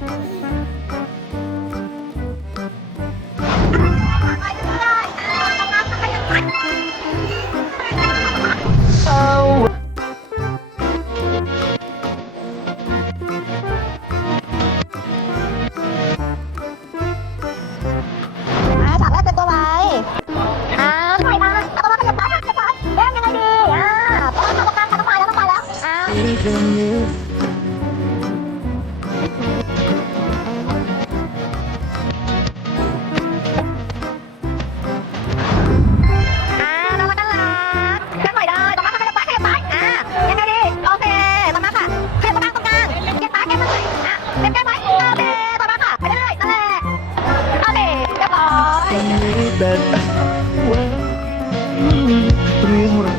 อ่าฉากแรกเป็นตัวไรอ่าตัวรบ้าตัวอะไรบ้ตัวอะไรบ้างเล่ยังไงดีอ่ต้อตรงกลางต้องไปแล้วต้องไปแล้วอ่ Dan Wah Beri yang murah